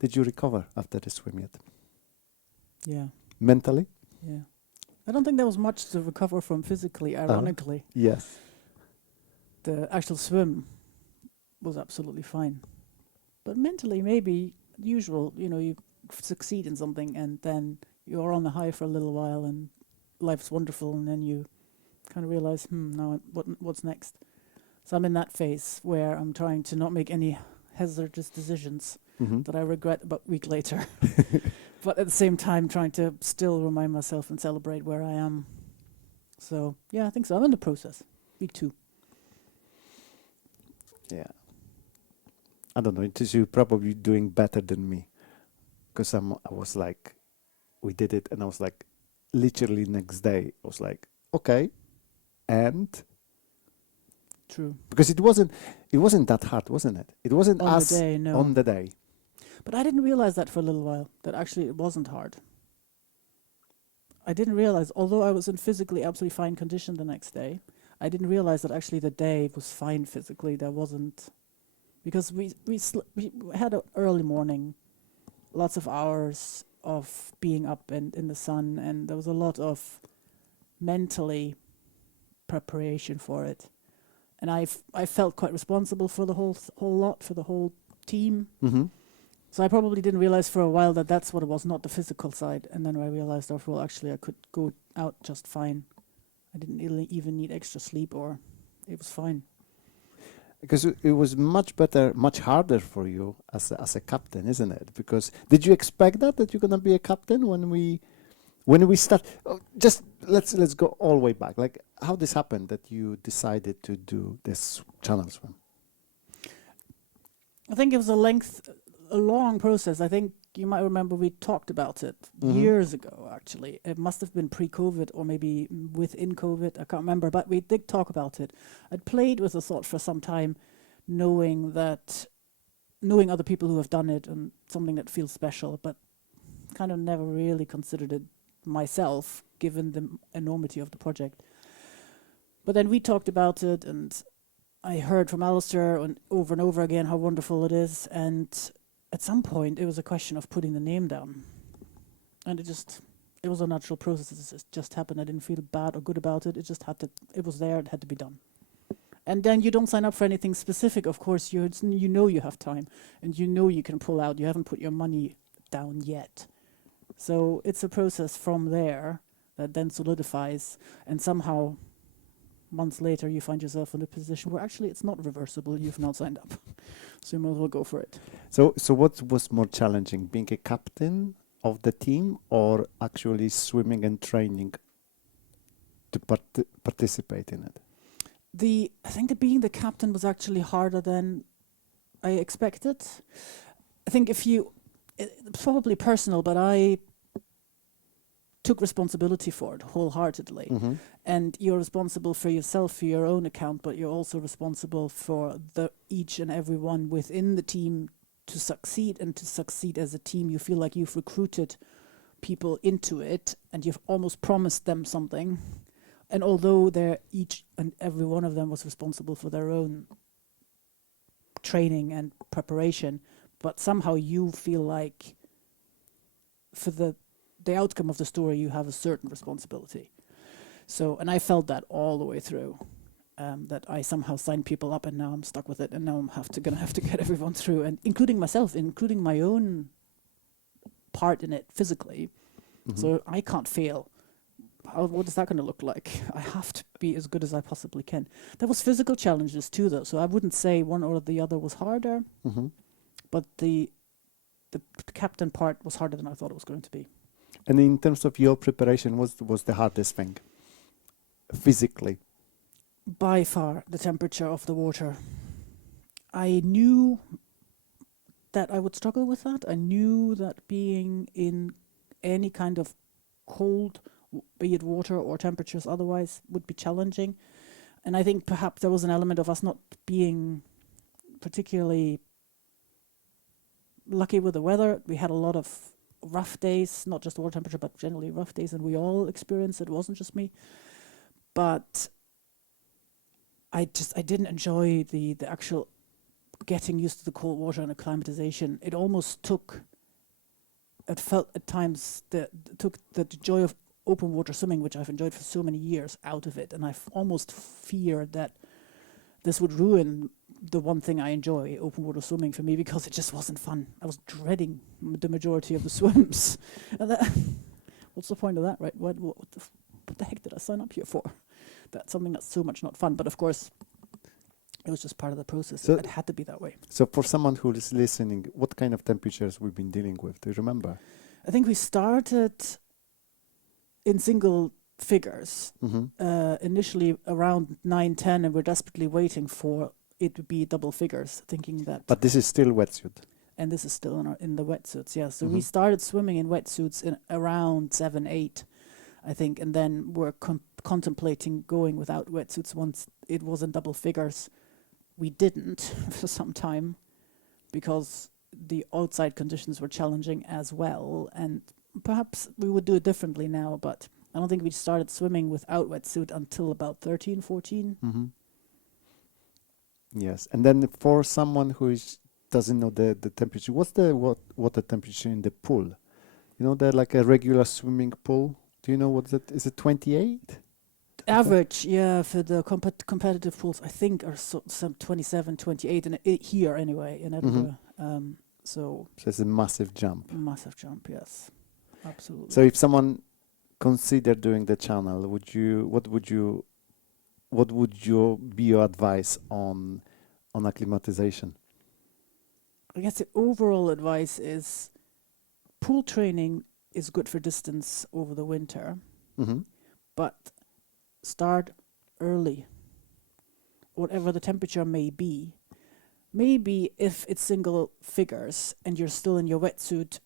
did you recover after the swim yet? Yeah. Mentally? Yeah. I don't think there was much to recover from physically, ironically. Yes. The actual swim was absolutely fine. But mentally, maybe usual, you succeed in something and then you're on the high for a little while and life's wonderful, and then you kind of realize, now what's next? So I'm in that phase where I'm trying to not make any hazardous decisions that I regret about a week later. But at the same time, trying to still remind myself and celebrate where I am. So, yeah, I think so. I'm in the process. Week 2. Yeah. I don't know. You're probably doing better than me. Because I was like, we did it, and I was like, literally next day, I was like, okay, and? True. Because it wasn't that hard, wasn't it? It wasn't on the day, no. on the day. But I didn't realize that for a little while, that actually it wasn't hard. I didn't realize, although I was in physically absolutely fine condition the next day, I didn't realize that actually the day was fine physically. There wasn't, because we had an early morning, lots of hours of being up in the sun, and there was a lot of mentally preparation for it. And I felt quite responsible for the whole lot, for the whole team. Mm-hmm. So I probably didn't realize for a while that that's what it was, not the physical side. And then I realized, well, actually I could go out just fine. I didn't really even need extra sleep, or it was fine. Because it was much better, much harder for you as a captain, isn't it? Because did you expect that you're gonna be a captain when we start? Just let's go all the way back. Like how this happened that you decided to do this channel swim. I think it was a long process. I think you might remember we talked about it years ago, actually. It must have been pre-COVID or maybe within COVID. I can't remember, but we did talk about it. I'd played with the thought for some time, knowing other people who have done it and something that feels special, but kind of never really considered it myself, given the enormity of the project. But then we talked about it, and I heard from Alistair and over again how wonderful it is, and at some point it was a question of putting the name down, and it was a natural process. It just happened. I didn't feel bad or good about it. It was there. It had to be done. And then you don't sign up for anything specific. Of course, you know you have time, and you know you can pull out. You haven't put your money down yet, so it's a process from there that then solidifies, and somehow months later you find yourself in a position where actually it's not reversible. You've now signed up, so you might as well go for it. So what was more challenging, being a captain of the team or actually swimming and training to participate in it? I think that being the captain was actually harder than I expected. I think it's probably personal, but I took responsibility for it wholeheartedly. Mm-hmm. And you're responsible for yourself, for your own account, but you're also responsible for each and every one within the team to succeed, and to succeed as a team. You feel like you've recruited people into it and you've almost promised them something. And although each and every one of them was responsible for their own training and preparation, but somehow you feel like for the outcome of the story, you have a certain responsibility. So, and I felt that all the way through, that I somehow signed people up, and now I'm stuck with it, and now I'm gonna have to get everyone through, and including myself, including my own part in it physically. Mm-hmm. So I can't fail. What is that going to look like? I have to be as good as I possibly can. There was physical challenges too, though, so I wouldn't say one or the other was harder, but the captain part was harder than I thought it was going to be. And in terms of your preparation, was the hardest thing physically? By far, the temperature of the water. I knew that I would struggle with that. I knew that being in any kind of cold, be it water or temperatures otherwise, would be challenging. And I think perhaps there was an element of us not being particularly lucky with the weather. We had a lot of rough days, not just water temperature, but generally rough days, and we all experienced it. It wasn't just me. But I didn't enjoy the actual getting used to the cold water and acclimatization. It almost took it felt at times that took the joy of open water swimming, which I've enjoyed for so many years, out of it. And I almost feared that this would ruin the one thing I enjoy, open water swimming, for me, because it just wasn't fun. I was dreading the majority of the swims. And that, what's the point of that, right? What the heck did I sign up here for? That's something that's so much not fun. But of course, it was just part of the process. So it had to be that way. So for someone who is listening, what kind of temperatures we've been dealing with? Do you remember? I think we started in single figures, initially around 9, 10, and we're desperately waiting for it to be double figures, thinking that... But this is still wetsuit. And this is still in the wetsuits, yeah. So we started swimming in wetsuits in around 7, 8, I think, and then we're contemplating going without wetsuits once it was in double figures. We didn't for some time because the outside conditions were challenging as well, and perhaps we would do it differently now, but I don't think we started swimming without wetsuit until about 13, 14. Yes, and then for someone who doesn't know the temperature, what's the water temperature in the pool? You know, they're like a regular swimming pool. Do you know what that is? It 28? Average, yeah, for the competitive pools, I think are some 27, 28, and here anyway in Edinburgh. So it's a massive jump. Massive jump, yes, absolutely. So if someone considered doing the channel, what would be your advice on acclimatization? I guess the overall advice is pool training is good for distance over the winter, but start early, whatever the temperature may be. Maybe if it's single figures and you're still in your wetsuit,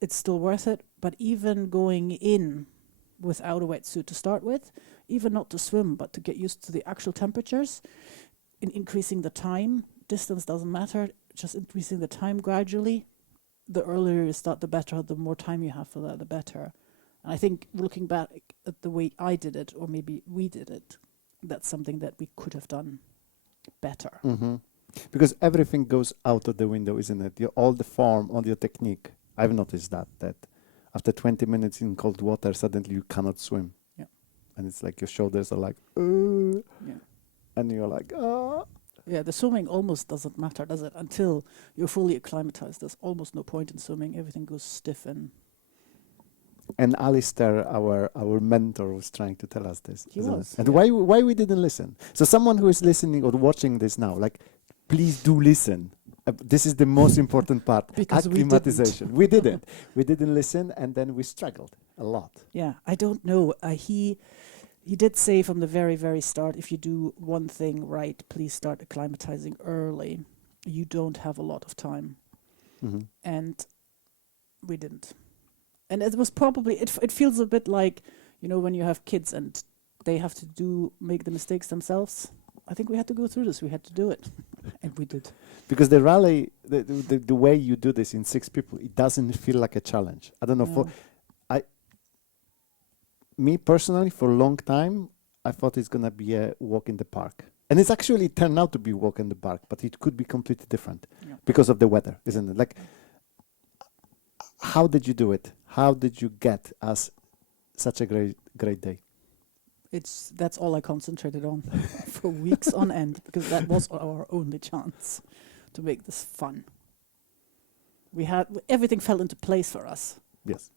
it's still worth it. But even going in without a wetsuit to start with, even not to swim, but to get used to the actual temperatures, in increasing the time, distance doesn't matter, just increasing the time gradually. The earlier you start, the better. The more time you have for that, the better. And I think looking back at the way I did it, or maybe we did it, that's something that we could have done better. Because everything goes out of the window, isn't it? All the form, all your technique. I've noticed that after 20 minutes in cold water, suddenly you cannot swim. Yeah. And it's like your shoulders are like, Yeah. and you're like, ah. Yeah, the swimming almost doesn't matter, does it? Until you're fully acclimatized. There's almost no point in swimming. Everything goes stiff and... And Alistair, our mentor, was trying to tell us this. He was. And why we didn't listen? So someone who is listening or watching this now, like, please do listen. This is the most important part. Because acclimatization. We didn't. We didn't listen, and then we struggled a lot. Yeah, I don't know. He did say from the very, very start, if you do one thing right, please start acclimatizing early. You don't have a lot of time. And we didn't. And it was probably, it feels a bit like, you know, when you have kids and they have to make the mistakes themselves. I think we had to go through this. We had to do it. And we did. Because the rally, the way you do this in 6 people, it doesn't feel like a challenge. I don't know. Me personally, for a long time, I thought it's going to be a walk in the park. And it's actually turned out to be a walk in the park, but it could be completely different because of the weather, isn't it? Like, how did you do it? How did you get us such a great day? That's all I concentrated on for weeks on end, because that was our only chance to make this fun. Everything fell into place for us. Yes.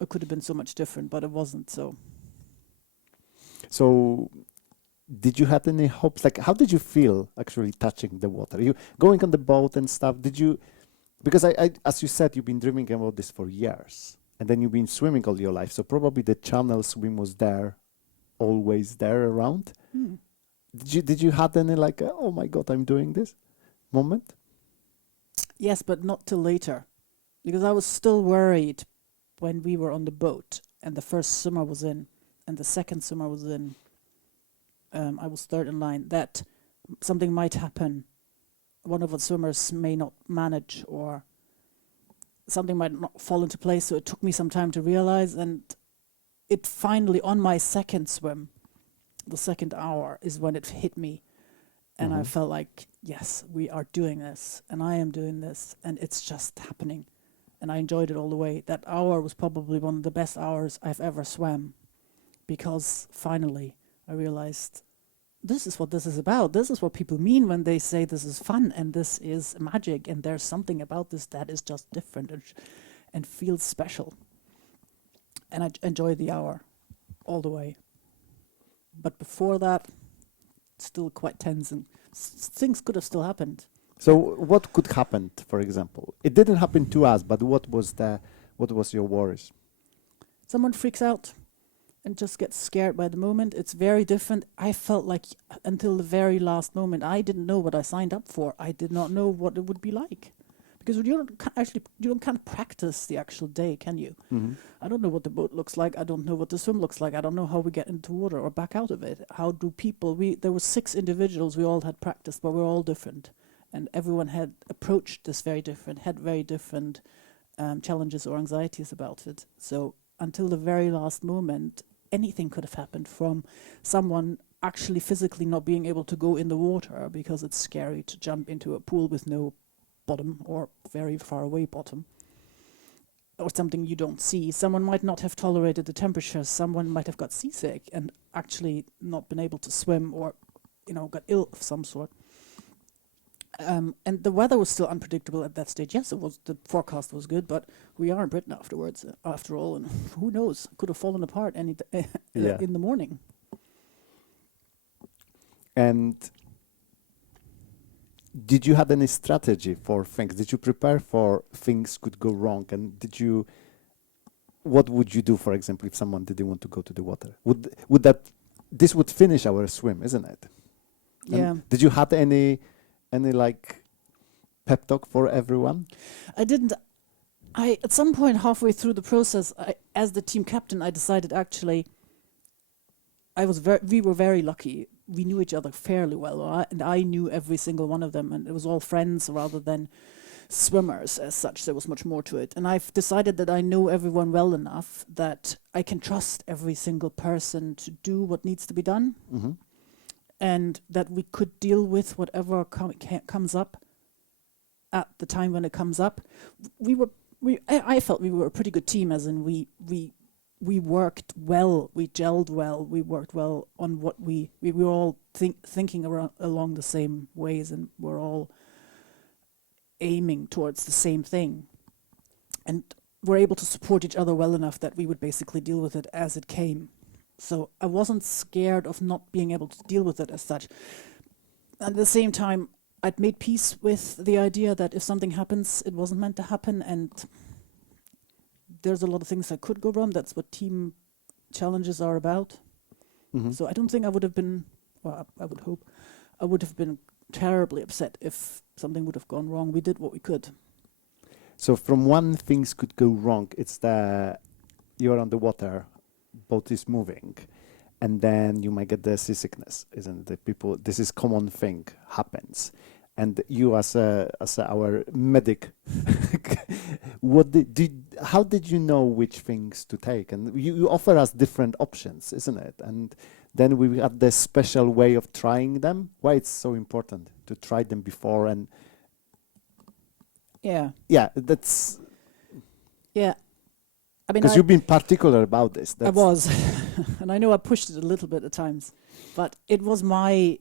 It could have been so much different, but it wasn't. So did you have any hopes? Like, how did you feel actually touching the water? You going on the boat and stuff? Did you? Because I as you said, you've been dreaming about this for years, and then you've been swimming all your life. So probably the channel swim was there, always there around. Did you have any like, oh my God, I'm doing this moment? Yes, but not till later, because I was still worried when we were on the boat and the first swimmer was in and the second swimmer was in. I was third in line, that something might happen. One of the swimmers may not manage, or something might not fall into place. So it took me some time to realize, and it finally, on my second swim, the second hour, is when it hit me. And I felt like, yes, we are doing this, and I am doing this, and it's just happening. and I enjoyed it all the way. That hour was probably one of the best hours I've ever swam, because finally I realized this is what this is about. This is what people mean when they say this is fun and this is magic, and there's something about this that is just different and feels special. And I enjoyed the hour all the way. But before that, still quite tense, and things could have still happened. So what could happen, for example? It didn't happen to us, but what was your worries? Someone freaks out and just gets scared by the moment. It's very different. I felt like until the very last moment, I didn't know what I signed up for. I did not know what it would be like. Because you can't practice the actual day, can you? Mm-hmm. I don't know what the boat looks like. I don't know what the swim looks like. I don't know how we get into water or back out of it. How do people... There were 6 individuals. We all had practiced, but we're all different. And everyone had approached this very different, had very different challenges or anxieties about it. So until the very last moment, anything could have happened, from someone actually physically not being able to go in the water because it's scary to jump into a pool with no bottom or very far away bottom, or something you don't see. Someone might not have tolerated the temperatures. Someone might have got seasick and actually not been able to swim, or got ill of some sort. And the weather was still unpredictable at that stage. Yes, the forecast was good, but we are in Britain after all, and who knows, could have fallen apart in the morning. And did you have any strategy for things? Did you prepare for things could go wrong? And what would you do, for example, if someone didn't want to go to the water? This would finish our swim, isn't it? Yeah. And did you have any like pep talk for everyone? I didn't. At some point halfway through the process, as the team captain, I decided actually we were very lucky. We knew each other fairly well, and I knew every single one of them, and it was all friends rather than swimmers as such. There was much more to it. And I've decided that I know everyone well enough that I can trust every single person to do what needs to be done. Mm-hmm. And that we could deal with whatever comes up at the time when it comes up. I felt we were a pretty good team, as in we worked well, we gelled well, we worked well on what we were all thinking along the same ways, and we're all aiming towards the same thing. And we're able to support each other well enough that we would basically deal with it as it came. So I wasn't scared of not being able to deal with it as such. At the same time, I'd made peace with the idea that if something happens, it wasn't meant to happen, and there's a lot of things that could go wrong. That's what team challenges are about. Mm-hmm. So I don't think I would have been, well, I would hope, I would have been terribly upset if something would have gone wrong. We did what we could. So from one things could go wrong, it's that you're on the water, boat is moving, and then you might get the seasickness, isn't it? People, this is common thing, happens. And you as our medic, how did you know which things to take? And you offer us different options, isn't it? And then we have this special way of trying them. Why it's so important to try them before? And yeah, that's... Yeah. I mean, because you've been particular about this. I was, and I know I pushed it a little bit at times, but it was my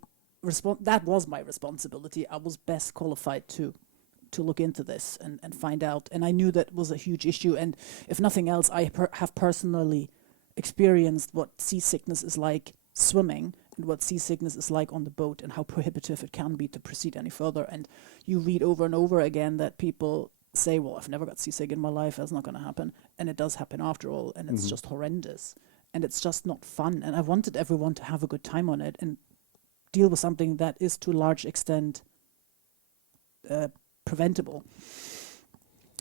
that was my responsibility. I was best qualified to look into this and find out, and I knew that was a huge issue. And if nothing else, I have personally experienced what seasickness is like swimming, and what seasickness is like on the boat, and how prohibitive it can be to proceed any further. And you read over and over again that people say, well, I've never got seasick in my life, that's not going to happen. And it does happen after all, and it's just horrendous. And it's just not fun. And I wanted everyone to have a good time on it and deal with something that is to a large extent preventable.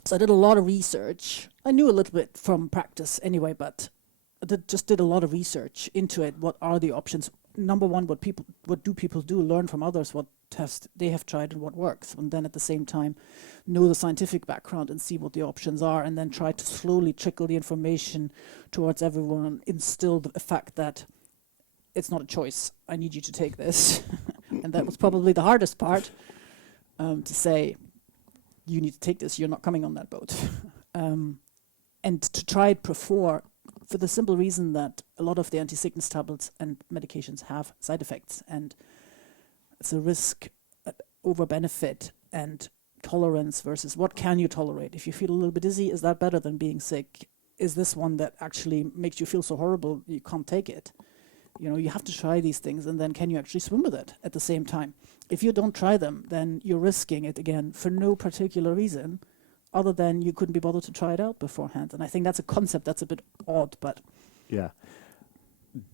So I did a lot of research. I knew a little bit from practice anyway, but I just did a lot of research into it. What are the options? Number one, what do people do? Learn from others what tests they have tried and what works. And then at the same time, know the scientific background and see what the options are, and then try to slowly trickle the information towards everyone and instill the fact that it's not a choice. I need you to take this. And that was probably the hardest part, to say, you need to take this, you're not coming on that boat. and to try it before, for the simple reason that a lot of the anti-sickness tablets and medications have side effects, and it's a risk over benefit and tolerance versus what can you tolerate. If you feel a little bit dizzy, is that better than being sick? Is this one that actually makes you feel so horrible you can't take it? You know, you have to try these things, and then can you actually swim with it at the same time? If you don't try them, then you're risking it again for no particular reason other than you couldn't be bothered to try it out beforehand. And I think that's a concept that's a bit odd, but... Yeah.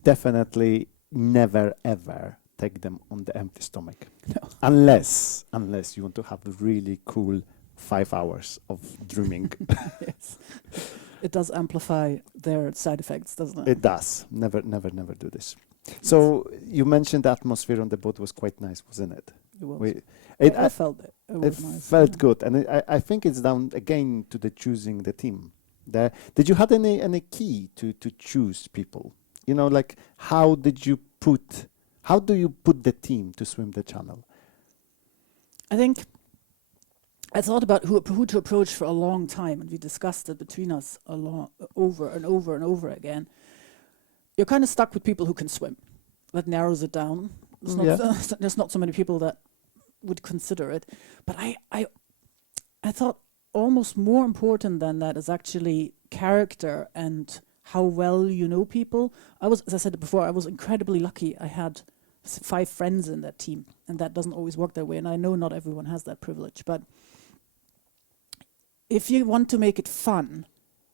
Definitely never, ever take them on the empty stomach. No. Unless you want to have the really cool 5 hours of dreaming. Yes. It does amplify their side effects, doesn't it? It does. Never do this. So you mentioned the atmosphere on the boat was quite nice, wasn't it? It was. I felt it. It was nice. Felt good, and I think it's down again to the choosing the team. Did you have any key to choose people? You know, like how do you put the team to swim the channel? I think I thought about who to approach for a long time, and we discussed it between us over and over and over again. You're kind of stuck with people who can swim. That narrows it down. There's not so many people that would consider it. But I thought almost more important than that is actually character and how well you know people. As I said before, I was incredibly lucky. I had 5 friends in that team, and that doesn't always work that way. And I know not everyone has that privilege, but if you want to make it fun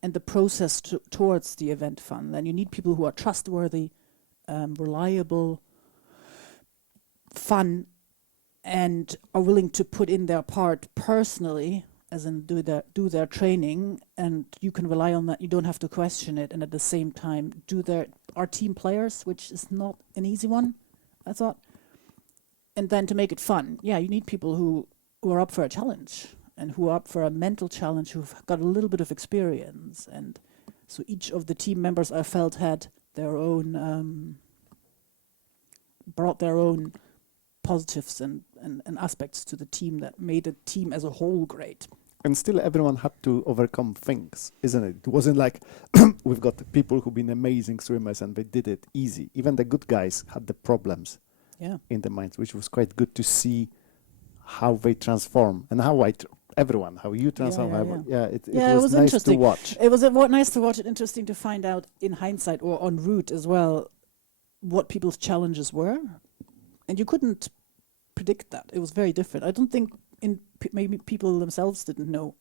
and the process towards the event fun, then you need people who are trustworthy, reliable, fun, and are willing to put in their part personally, as in do their training, and you can rely on that. You don't have to question it, and at the same time are team players, which is not an easy one, I thought. And then to make it fun, you need people who are up for a challenge and who are up for a mental challenge, who've got a little bit of experience. And so each of the team members, I felt, had their own, brought their own positives and aspects to the team that made the team as a whole great. And still everyone had to overcome things, isn't it? It wasn't like we've got people who've been amazing swimmers and they did it easy. Even the good guys had the problems in the minds, which was quite good to see how they transform and how how you transform. It was nice interesting to watch. It was nice to watch it, interesting to find out in hindsight or en route as well what people's challenges were. And you couldn't predict that. It was very different. I don't think maybe people themselves didn't know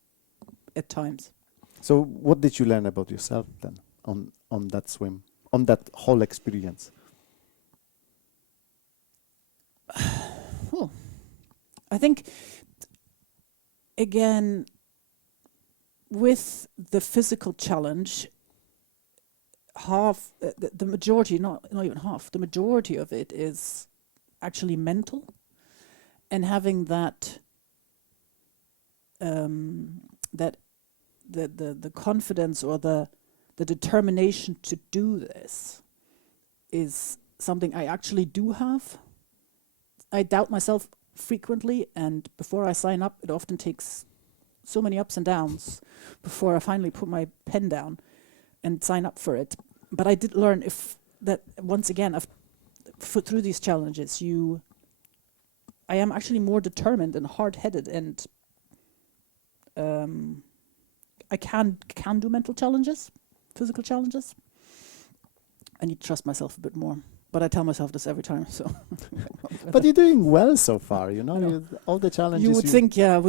at times. So what did you learn about yourself then on that swim, on that whole experience? I think, again, with the physical challenge, half, the majority, not even half, the majority of it is actually mental, and having that the confidence or the determination to do this is something I actually do have. I doubt myself frequently, and before I sign up, it often takes so many ups and downs before I finally put my pen down and sign up for it. But I did learn that once again, through these challenges, I am actually more determined and hard-headed, and I can do mental challenges, physical challenges. I need to trust myself a bit more. But I tell myself this every time, so. But you're doing well so far, you know. All the challenges. You would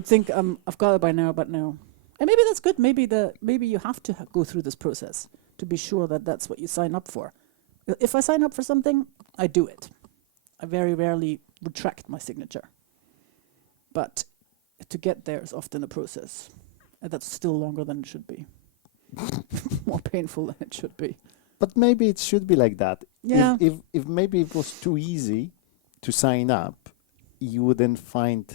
think I've got it by now, but no. And maybe that's good. Maybe you have to go through this process to be sure that that's what you sign up for. If I sign up for something, I do it. I very rarely retract my signature. But to get there is often a process, and that's still longer than it should be. More painful than it should be. But maybe it should be like that. Yeah. If maybe it was too easy to sign up, you wouldn't find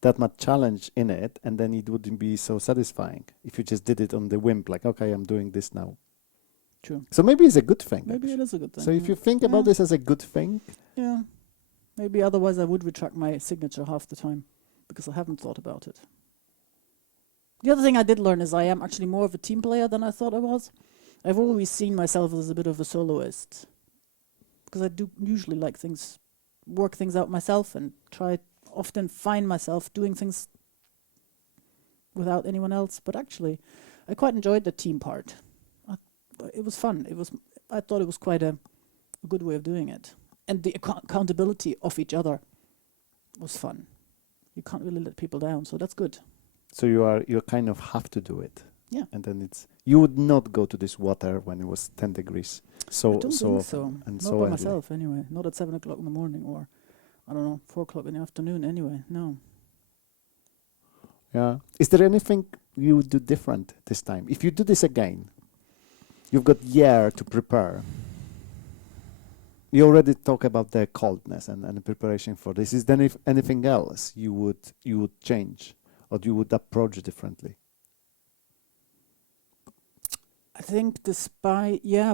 that much challenge in it, and then it wouldn't be so satisfying if you just did it on the whim, like, okay, I'm doing this now. True. So maybe it's a good thing. Maybe actually. it is a good thing. So if you think about this as a good thing. Yeah. Maybe otherwise I would retract my signature half the time because I haven't thought about it. The other thing I did learn is I am actually more of a team player than I thought I was. I've always seen myself as a bit of a soloist because I do usually like work things out myself and often find myself doing things without anyone else. But actually, I quite enjoyed the team part. It was fun. I thought it was quite a good way of doing it. And the accountability of each other was fun. You can't really let people down, so that's good. So you kind of have to do it. Yeah. And then you would not go to this water when it was 10 degrees. I don't think so. And Not so by early. myself, anyway. Not at 7 o'clock in the morning or, I don't know, 4 o'clock in the afternoon, anyway. No. Yeah. Is there anything you would do different this time? If you do this again, you've got year to prepare. You already talk about the coldness and the preparation for this. Is there anything else you would change or you would approach differently? I think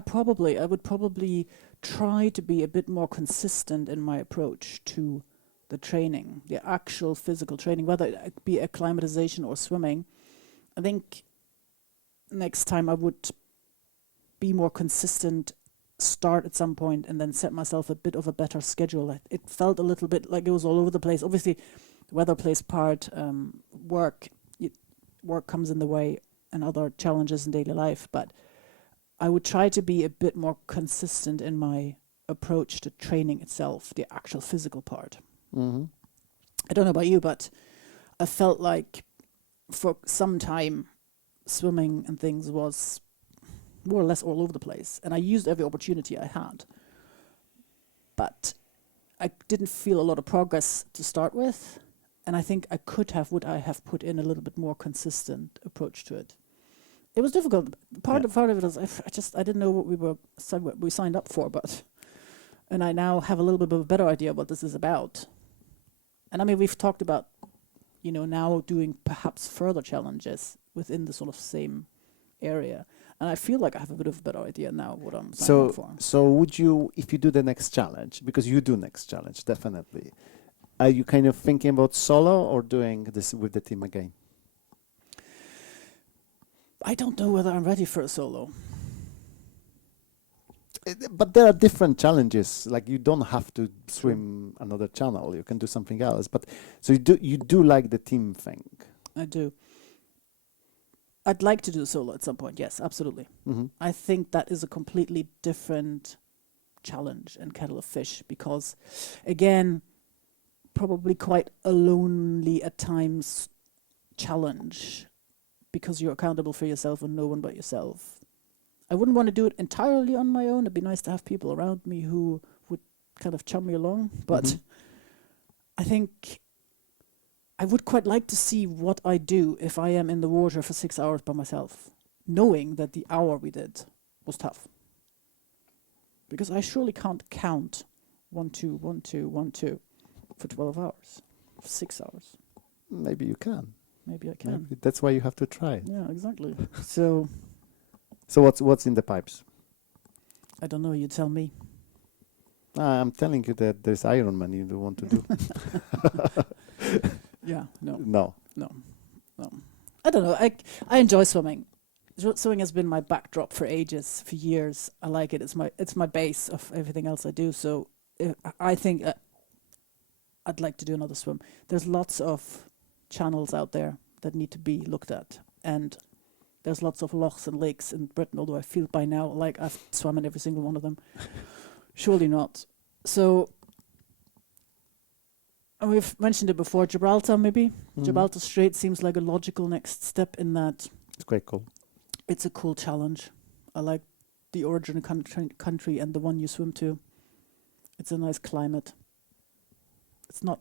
probably. I would probably try to be a bit more consistent in my approach to the training, the actual physical training, whether it be acclimatization or swimming. I think next time I would be more consistent, start at some point and then set myself a bit of a better schedule. It felt a little bit like it was all over the place. Obviously, weather plays part, work comes in the way and other challenges in daily life, but I would try to be a bit more consistent in my approach to training itself, the actual physical part. Mm-hmm. I don't know about you, but I felt like for some time swimming and things was more or less all over the place, and I used every opportunity I had, but I didn't feel a lot of progress to start with, and I think would I have put in a little bit more consistent approach to it. It was difficult. Part of it was I didn't know what we signed up for, and I now have a little bit of a better idea what this is about. And I mean, we've talked about, now doing perhaps further challenges within the sort of same area. And I feel like I have a bit of a better idea now what I'm signing up for. So would you, if you do the next challenge, because you do next challenge, definitely, are you kind of thinking about solo or doing this with the team again? I don't know whether I'm ready for a solo. But there are different challenges. Like you don't have to swim another channel. You can do something else. But so you do like the team thing. I do. I'd like to do solo at some point. Yes, absolutely. Mm-hmm. I think that is a completely different challenge and kettle of fish because, again, probably quite a lonely at times challenge because you're accountable for yourself and no one but yourself. I wouldn't want to do it entirely on my own. It'd be nice to have people around me who would kind of chum me along. But I think I would quite like to see what I do if I am in the water for 6 hours by myself, knowing that the hour we did was tough. Because I surely can't count 1, 2, 1, 2, 1, 2 for 12 hours, for 6 hours. Maybe you can. Maybe I can. Maybe that's why you have to try it. Yeah, exactly. So what's in the pipes? I don't know. You tell me. I'm telling you that there's Ironman you don't want to do. Yeah. No. No. I don't know. I enjoy swimming. Swimming has been my backdrop for ages, for years. I like it. It's my base of everything else I do. So I think I'd like to do another swim. There's lots of channels out there that need to be looked at, and there's lots of lochs and lakes in Britain. Although I feel by now like I've swum in every single one of them. Surely not. So. And we've mentioned it before, Gibraltar maybe. Gibraltar Strait seems like a logical next step in that. It's quite cool. It's a cool challenge. I like the origin country and the one you swim to. It's a nice climate. It's not...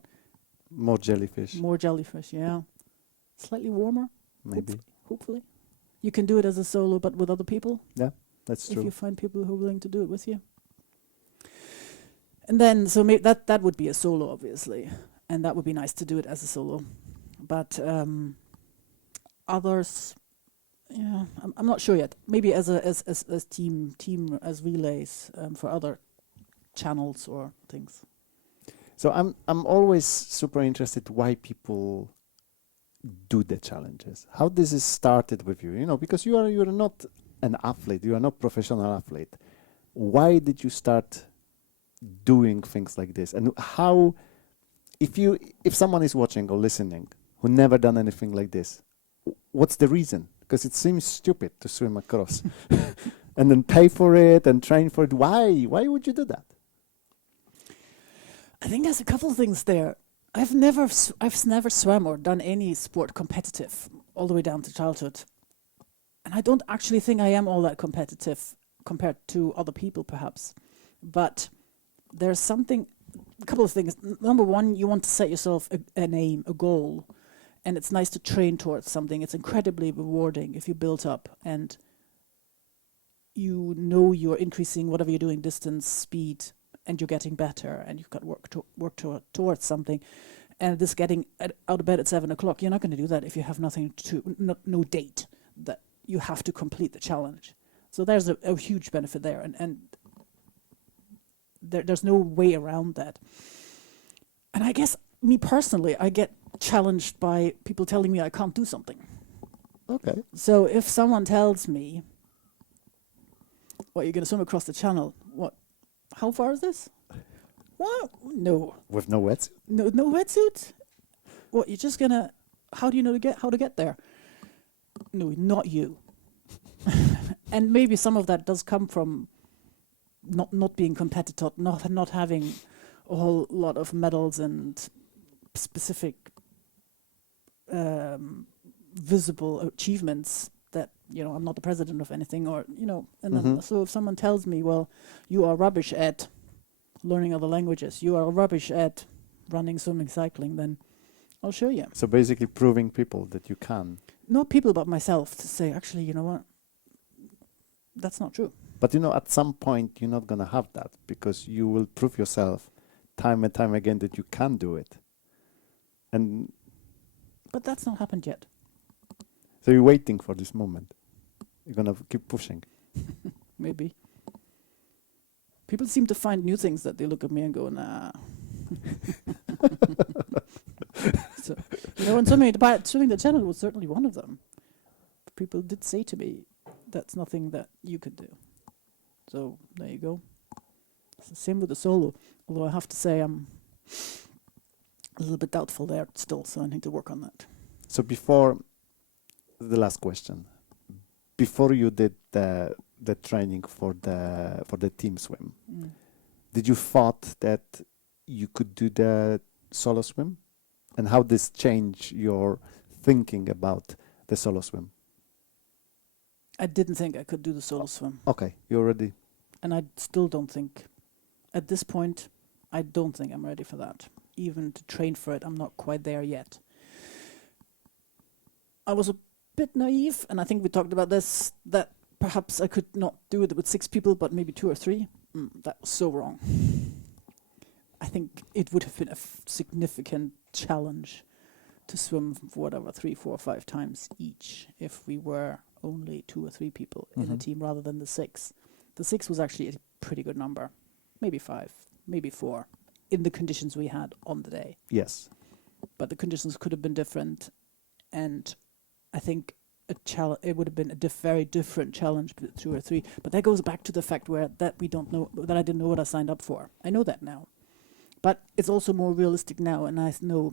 More jellyfish. More jellyfish, yeah. Slightly warmer. Maybe. Hopefully. You can do it as a solo but with other people. Yeah, that's true. If you find people who are willing to do it with you. And then, so maybe that would be a solo, obviously, and that would be nice to do it as a solo. But others, yeah, I'm not sure yet. Maybe as team as relays for other channels or things. So I'm always super interested why people do the challenges? How this is started with you? You know, because you're not an athlete, you are not professional athlete. Why did you start doing things like this? And how, if someone is watching or listening who never done anything like this, what's the reason? Because it seems stupid to swim across and then pay for it and train for it. Why would you do that? I think there's a couple of things there. I've never swam or done any sport competitive all the way down to childhood. And I don't actually think I am all that competitive compared to other people, perhaps. But there's a couple of things. Number one, you want to set yourself an aim, a goal. And it's nice to train towards something. It's incredibly rewarding if you build up and you know you're increasing whatever you're doing, distance, speed, and you're getting better, and you've got work towards something. And this getting out of bed at 7 o'clock, you're not going to do that if you have nothing no date that you have to complete the challenge. So there's a huge benefit there, and there's no way around that. And I guess me personally, I get challenged by people telling me I can't do something. Okay. So if someone tells me, "What, you're going to swim across the channel? What? How far is this? What? No. With no wetsuit? No wetsuit? What? You're just gonna? How do you know how to get there? No, not you." And maybe some of that does come from not being competitive, not having a whole lot of medals and specific visible achievements that, I'm not the president of anything, or, and then, so if someone tells me, well, you are rubbish at learning other languages, you are rubbish at running, swimming, cycling, then I'll show you. So basically proving people that you can. Not people, but myself, to say, actually, you know what, that's not true. But at some point you're not going to have that, because you will prove yourself time and time again that you can do it. But that's not happened yet. So you're waiting for this moment. You're going to keep pushing. Maybe. People seem to find new things that they look at me and go, nah. So, and swimming the channel was certainly one of them. People did say to me, that's nothing that you could do. So there you go. It's the same with the solo. Although I have to say I'm a little bit doubtful there still, so I need to work on that. So before the last question, before you did the training for the team swim, did you thought that you could do the solo swim? And how this change your thinking about the solo swim? I didn't think I could do the solo swim. Okay, you already. And I still don't think, at this point, I don't think I'm ready for that. Even to train for it, I'm not quite there yet. I was a bit naive, and I think we talked about this, that perhaps I could not do it with 6 people, but maybe 2 or 3. That was so wrong. I think it would have been a significant challenge to swim for 3, 4, 5 times each if we were only 2 or 3 people in a team rather than the 6. The 6 was actually a pretty good number. Maybe 5, maybe 4, in the conditions we had on the day. Yes. But the conditions could have been different, and I think it would have been a very different challenge with 2 or 3. But that goes back to the fact that we don't know, that I didn't know what I signed up for. I know that now. But it's also more realistic now, and I know,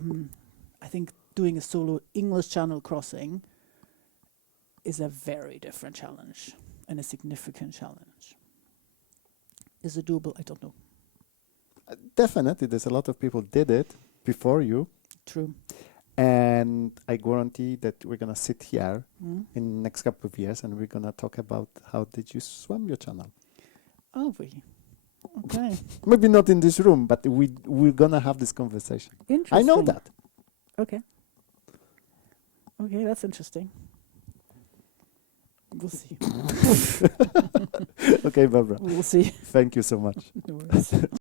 I think doing a solo English Channel crossing is a very different challenge and a significant challenge. Is it doable? I don't know. Definitely, there's a lot of people did it before you. True. And I guarantee that we're going to sit here in the next couple of years and we're going to talk about how did you swim your channel. Oh, we. Okay. Maybe not in this room, but we're going to have this conversation. Interesting. I know that. Okay. Okay, that's interesting. We'll see. Okay, Barbara. We'll see. Thank you so much. No worries.